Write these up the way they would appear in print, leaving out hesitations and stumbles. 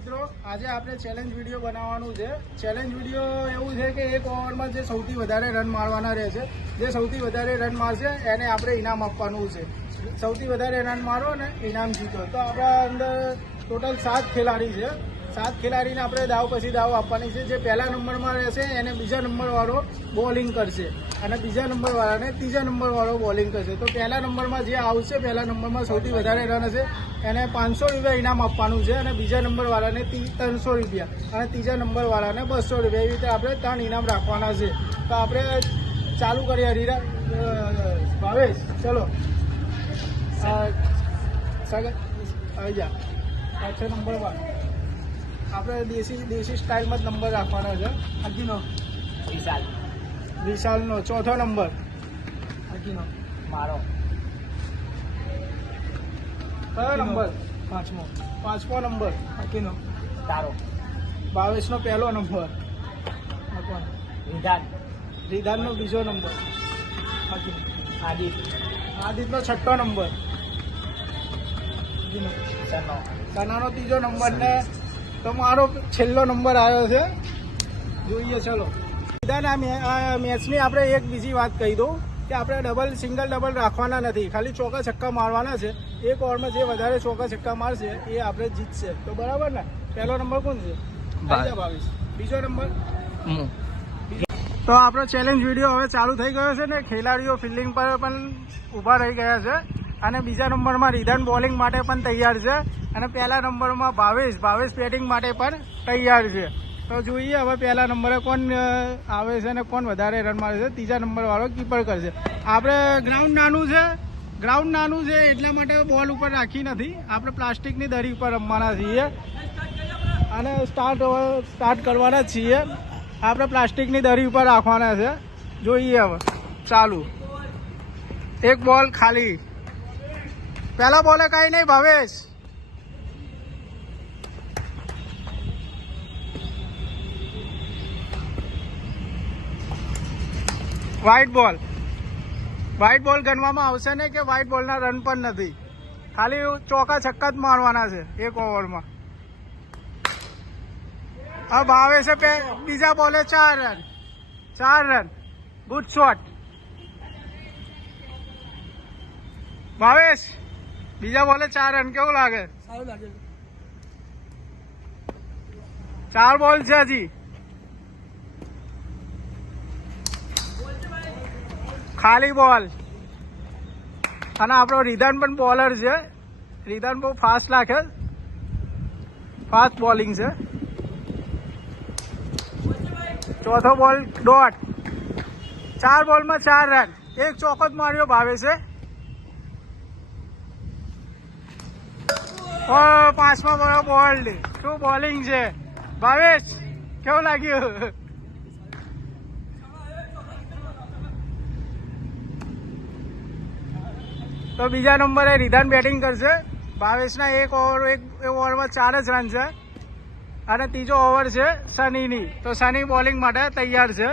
મિત્રો, આજે આપણે ચેલેન્જ વિડીયો બનાવવાનું છે. ચેલેન્જ વિડીયો એવું છે કે એક ઓવરમાં જે સૌથી વધારે રન મારવાના રહે છે, જે સૌથી વધારે રન મારશે એને આપણે ઇનામ આપવાનું છે. સૌથી વધારે રન મારો ને ઇનામ જીતો. તો આપણા અંદર ટોટલ 7 ખેલાડી છે. 7 ખેલાડીને આપણે દાવ પછી દાવ આપવાની છે. જે પહેલા નંબરમાં રહેશે એને બીજા નંબરવાળો બોલિંગ કરશે અને બીજા નંબરવાળાને ત્રીજા નંબરવાળો બોલિંગ કરશે. તો પહેલા નંબરમાં જે આવશે, પહેલા નંબરમાં સૌથી વધારે રન હશે એને 500 રૂપિયા ઇનામ આપવાનું છે અને બીજા નંબરવાળાને 300 રૂપિયા અને ત્રીજા નંબરવાળાને 200 રૂપિયા. એવી રીતે આપણે 3 ઇનામ રાખવાના છે. તો આપણે ચાલુ કરીએ. રીરા ભાવેશ, ચલો આવી જા. 8 નંબર આપણે દેશી સ્ટાઇલમાં જ નંબર રાખવાનો છે. અગીનો વિશાલનો. ચોથો નંબર અગીનો મારો. કયો નંબર? પાંચમો નંબર અગીનો તારો. ભાવેશનો પહેલો નંબર. રિધાનનો બીજો નંબર. આદિત્યનો છઠ્ઠો નંબર. સનાનો ત્રીજો નંબર. ને તો મારો છેલ્લો નંબર આવ્યો છે. જોઈએ ચલો. આ મેચની આપણે એક બીજી વાત કહી દઉં કે આપણે સિંગલ ડબલ રાખવાના નથી. ખાલી ચોકા છક્કા મારવાના છે. એક ઓવરમાં જે વધારે ચોકા છક્કા મારશે એ આપણે જીતશે. તો બરાબર ને? પહેલો નંબર કોણ છે? ભાવેશ. બીજો નંબર તો આપણો ચેલેન્જ વિડીયો હવે ચાલુ થઈ ગયો છે ને. ખેલાડીઓ ફિલ્ડિંગ પર પણ ઊભા રહી ગયા છે અને બીજા નંબરમાં રિધાન બોલિંગ માટે પણ તૈયાર છે અને પહેલા નંબરમાં ભાવેશ બેટિંગ માટે પણ તૈયાર છે. તો જોઈએ હવે પહેલા નંબરે કોણ આવે છે અને કોણ વધારે રન મારે છે. ત્રીજા નંબર વાળો કીપર કરશે. આપણે ગ્રાઉન્ડ નાનું છે એટલા માટે બોલ ઉપર રાખી નથી. આપણે પ્લાસ્ટિકની દરી ઉપર રમવાના છીએ અને સ્ટાર્ટ કરવાના છીએ. આપણે પ્લાસ્ટિકની દરી ઉપર રાખવાના છે. જોઈએ હવે ચાલુ. એક બોલ ખાલી. પહેલા બોલે કઈ નહીં ભાવેશ. વ્હાઈટ બોલ ગણવામાં આવશે ને કે વ્હાઈટ બોલના રન પણ નથી. ખાલી ચોકા છક્કા જ મારવાના છે એક ઓવરમાં. હવે ભાવેશે બીજા બોલે 4 રન. Good shot Bhavesh. બીજા બોલે 4 રન. કેવું લાગે? સારું લાગે. 4 બોલ છે હજી. ખાલી બોલ. અને આપણો રિધાન પણ બોલર છે. રિધાન બહુ ફાસ્ટ લાગે. ફાસ્ટ બોલિંગ છે. ચોથો બોલ ડોટ. 4 બોલમાં 4 રન. એક ચોકો જ માર્યો ભાવેશે. પાંચમા બોલ બોલ્ડ. શું બોલિંગ છે ભાવેશ? કેવું લાગ્યું? તો બીજા નંબરે રિધાન બેટિંગ કરશે. ભાવેશના એક ઓવરમાં 4 જ રન છે અને ત્રીજો ઓવર છે સનીની. તો સની બોલિંગ માટે તૈયાર છે.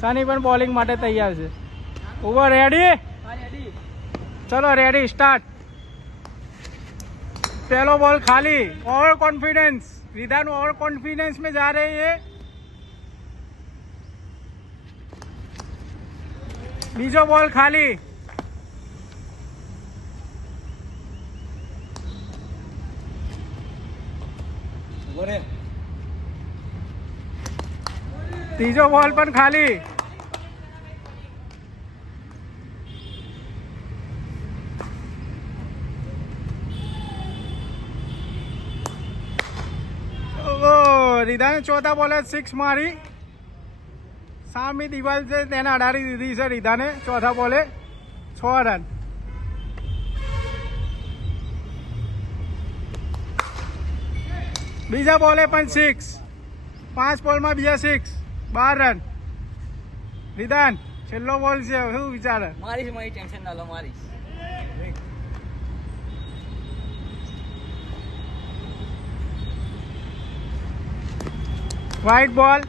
સની પણ બોલિંગ માટે તૈયાર છે. Over ready? ચલો રેડી સ્ટાર્ટ. पहलो बॉल खाली. Over confidence. Ridhan over confidence में जा रहे हैं. बीजो बॉल खाली. तीजो बॉल पण खाली. રિધાને ચોથા બોલે 6 મારી. સામે દિવાલ છે તેને અડાડી દીધી છે રિધાને. ચોથા બોલે 6 રન. બીજા બોલે પણ 6. 5 બોલમાં બીજા 6. 12 રન. રિધાન છેલ્લો બોલ છે. શું વિચારે? મારી ટેન્શન ના લો. મારી व्हाइट बॉल.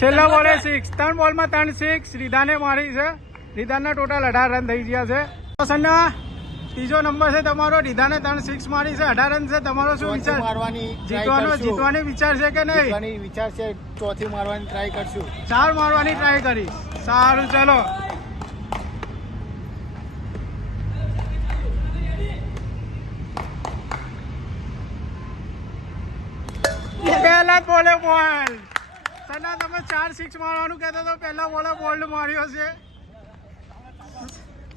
છેલ્લા બોલે 6. 3 બોલમાં 3 6 રીધાને મારી છે. રીધાના ટોટલ 18 રન થઈ ગયા છે. તો સન્ના ત્રીજો નંબર છે તમારો. રીધાને 3 6 મારી છે, 18 રન છે. તમારો શું વિચાર? જીતવાની વિચાર છે કે નહીં? વિચાર છે ચોથી મારવાની ટ્રાય કરશું. 4 મારવાની ટ્રાય કરી. સારું, ચલો. પહેલા બોલે બોલ. સના તમે 4 6 મારવાનું કહેતો તો પહેલા બોલે બોલ્ડ માર્યો છે.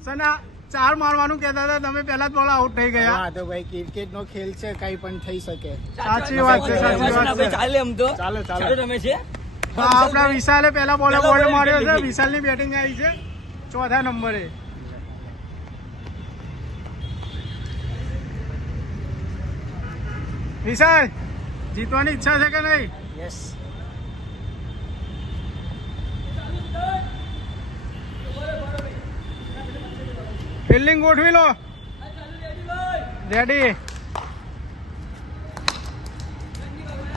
સના 4 મારવાનું કહેતા હતા, તમે પહેલા જ બોલ આઉટ થઈ ગયા. હા તો ભાઈ ક્રિકેટ નો ખેલ છે, કઈ પણ થઈ શકે. સાચી વાત છે, સાચી વાત છે. ચાલે એમ તો ચાલો તમે છે. આપણા વિશાલે પહેલા બોલે બોલ્ડ માર્યો છે. વિશાલની બેટિંગ આવી છે 4થા નંબરે. વિશાલ જીતવાની ઈચ્છા છે કે નહીં? યસ. ફિલ્ડિંગ ગોઠવી લો. રેડી.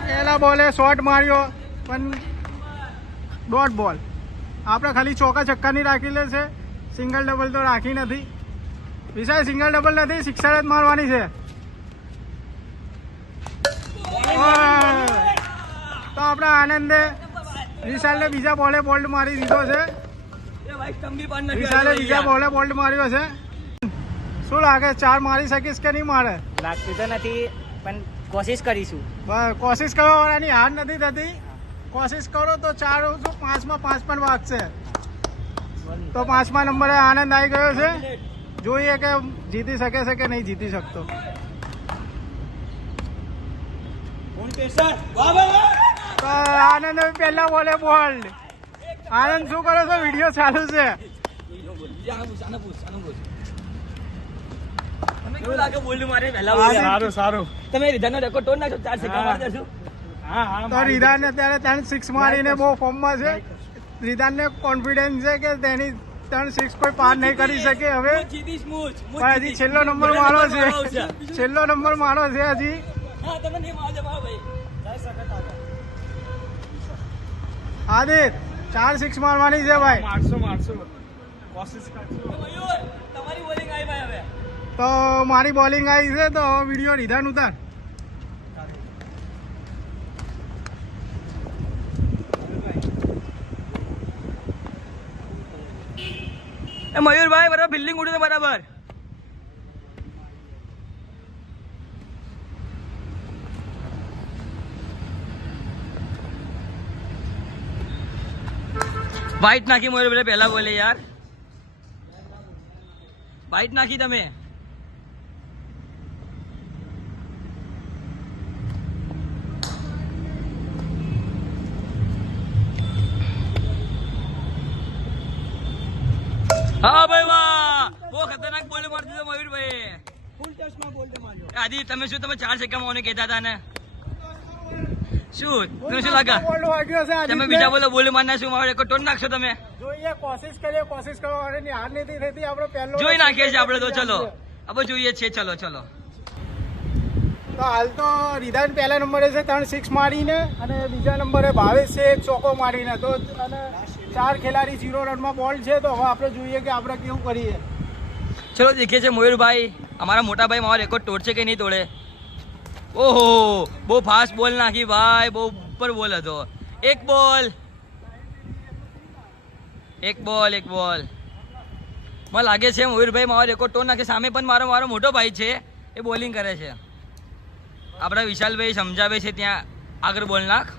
પહેલા બોલે શોર્ટ માર્યો પણ ડોટ બોલ. આપણે ખાલી ચોકા છક્કાની રાખી લે છે, સિંગલ ડબલ તો રાખી નથી. વિશાલ સિંગલ ડબલ નથી, સિક્સર જ મારવાની છે. તો આપણા આનંદે વિશાલને બીજા બોલે બોલ્ડ મારી દીધો છે. વિશાલે બીજા બોલે બોલ્ડ માર્યો છે. શું લાગે, 4 મારી શકીશ કે નહીં મારે? લાગતું તો નથી પણ કોશિશ કરીશું. કોશિશ કરવાની હાર નથી થતી. કોશિશ કરો તો 4 5માં 5 પણ વાગશે. તો 5મા નંબરે આનંદ આવી ગયો છે. જોઈએ કે જીતી શકે છે કે નહીં જીતી શકતો. તો આનંદ પહેલા બોલે બોલ્ડ. આનંદ શું કરો છો? વિડીયો ચાલુ છે. કેવું લાગે બોલ્ડ મારે પહેલા? સારું. તમે રીધાનો રેકોર્ડ તોડ નાખશો, 4 છક્કા મારી દેશો. તો રીધાને અત્યારે 3 6 મારીને બહુ ફોર્મમાં છે. રીધાને કોન્ફિડન્સ છે કે તેની 3 6 કોઈ પાર નહીં કરી શકે હવે. પણ હજી છેલ્લો નંબર મારો છે. છેલ્લો નંબર મારો છે હજી. હા તમે નહીં મારજો ભાઈ. આદિત 4 6 મારવાની છે ભાઈ. કોશિશ કરશું. તમારી બોલિંગ આવી ભાઈ હવે. તો મારી બોલિંગ આવી છે, તો વિડીયો રીધાન ઉતાર. મયુરભાઈ બરાબર ફિલ્ડિંગ ઉડ્યું બરાબર. વાઇટ નાખી મયુરભાઈ પહેલા બોલે યાર. વાઇટ નાખી તમે. હા ભાઈ વાહ, બહુ ખતરનાક બોલ મારી દીધો મયુરભાઈ. ફૂલ ટચમાં બોલ માર્યો. આદિ તમે શું, તમે 4 છક્કા મારવાનું કહેતા હતા ને? શું તમને શું લાગે? બોલ્ડ વાગ્યો છે આદિતને. તમે બીજા બોલો બોલ મારના શું મારો રેકોર્ડ તોડ નાખશો તમે? જોઈએ, કોશિશ કરીએ. કોશિશ કરવાની હાર નથી થતી. આપણે પહેલો જોઈ નાખીએ છીએ આપણે તો. ચલો હવે જોઈએ છે. ચલો ચલો. તો હાલ તો રીધાન પહેલા નંબરે છે 3 6 મારીને, અને બીજા નંબરે ભાવેશ છે 1 ચોકો મારીને. તો અને 4 ખેલાડી 0 રનમાં બોલ છે. તો હવે આપણે જોઈએ કે આપણે કેવું કરીએ. ચલો દેખીએ છે મયુરભાઈ, અમારા મોટા ભાઈ મારો રેકોર્ડ તોડશે કે નહીં તોડે. ઓહો, બહુ ફાસ્ટ બોલ નાખી ભાઈ, બહુ ઉપર બોલ હતો. એક બોલ. મને લાગે છે મયુરભાઈ મારો રેકોર્ડ તોડ નાખે. સામે પણ મારો મોટો ભાઈ છે, એ બોલિંગ કરે છે. આપણા વિશાલભાઈ સમજાવે છે ત્યાં આગળ બોલ નાખ.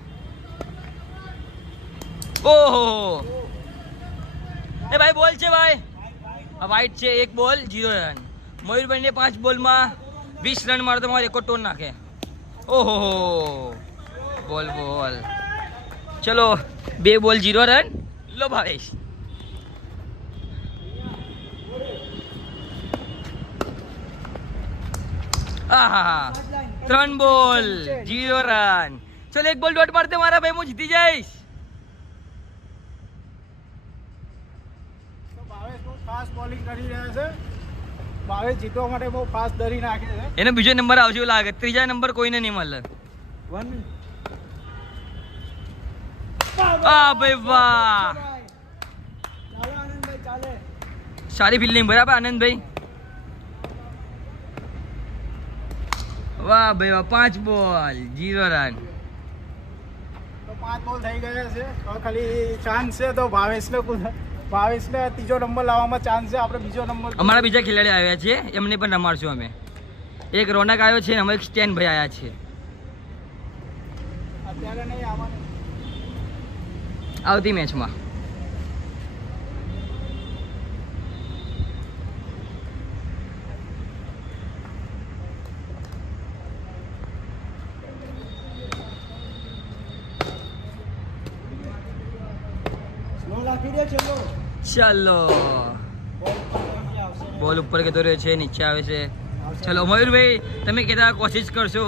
ઓહો એ ભાઈ બોલ છે ભાઈ. વાઇટ છે. 1 બોલ 0 રન. મયુરભાઈને 5 બોલમાં 20 રન મારો તો મારો રેકોર્ડ તોડ નાખે. ઓહો બોલ. ચલો 2 બોલ 0 રન. લો ભાવેશ. આહા 3 બોલ 0 રન. ચલો 1 બોલ ડોટ મારતે મારા ભાઈ, હું જીતી જઈશ. તો ભાવેશ બહુ ફાસ્ટ બોલિંગ કરી રહ્યા છે. ભાવેશ જીતવા માટે બહુ ફાસ્ટ દરી નાખે છે. એને બીજો નંબર આવશે એવું લાગે. ત્રીજા નંબર કોઈને નહીં મળે. આ ભાઈ વાહ, ચાલો આનંદભાઈ ચાલે. સારી ફિલ્ડિંગ બરાબર આનંદભાઈ. વાહ ભાઈ વાહ, 5 બોલ 0 રન. તો 5 બોલ થઈ ગયા છે. હવે ખાલી ચાન્સ છે તો ભાવેશને ત્રીજો નંબર લાવવામાં ચાન્સ છે. આપણે બીજો નંબર અમારા બીજા ખેલાડી આવ્યા છે, એમને પણ રમાડશું અમે. એક રોનક આવ્યો છે ને અમે એક સ્ટેન ભાઈ આવ્યા છે. અત્યારે નહીં આવવાનું. આવતી મેચમાં. સ્લો રાખી દે ચલો. ચાલો, બોલ ઉપર જતો રહ્યો છે, નીચે આવે છે. ચલો મયુરભાઈ, તમે કહેતા કોશિશ કરશો.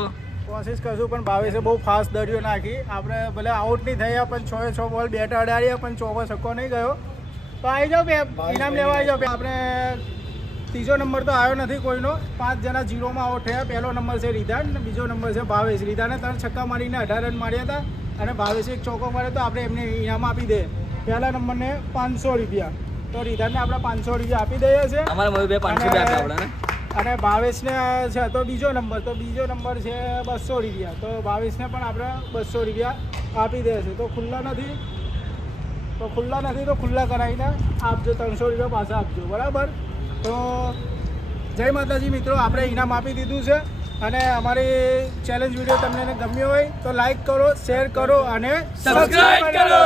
કોશિશ કરશું પણ ભાવેશે બહુ ફાસ્ટ દરિયો નાખી. આપણે ભલે આઉટ નહીં થયા પણ 6 બોલ બેટ અડાડ્યા પણ ચોકો છક્કો નહીં ગયો. તો આવી જાઓ બે ઇનામ લેવા આવી જાઓ. આપણે ત્રીજો નંબર તો આવ્યો નથી કોઈનો. 5 જણા 0માં આઉટ થયા. પહેલો નંબર છે રીધાન, બીજો નંબર છે ભાવેશ. રીધાને 3 છક્કા મારીને 18 રન માર્યા હતા અને ભાવેશે 1 ચોકો માર્યો તો આપણે એમને ઇનામ આપી દે. પહેલા નંબરને 500 રૂપિયા. તો રીધાનને આપણે 500 રૂપિયા આપી દઈએ છીએ. અમારા મયુરભાઈ 500 રૂપિયા આપ્યા આપણા. અને ભાવેશને છે તો બીજો નંબર છે 200 રૂપિયા. તો ભાવેશને પણ આપણે 200 રૂપિયા આપી દે છે. તો ખુલ્લા નથી તો ખુલ્લા કરાવીને આપજો. 300 રૂપિયા પાછા આપજો. બરાબર. તો જય માતાજી મિત્રો, આપણે ઇનામ આપી દીધું છે. અને અમારી ચેલેન્જ વિડીયો તમને ગમ્યો હોય તો લાઈક કરો, શેર કરો અને સબસ્ક્રાઇબ કરો.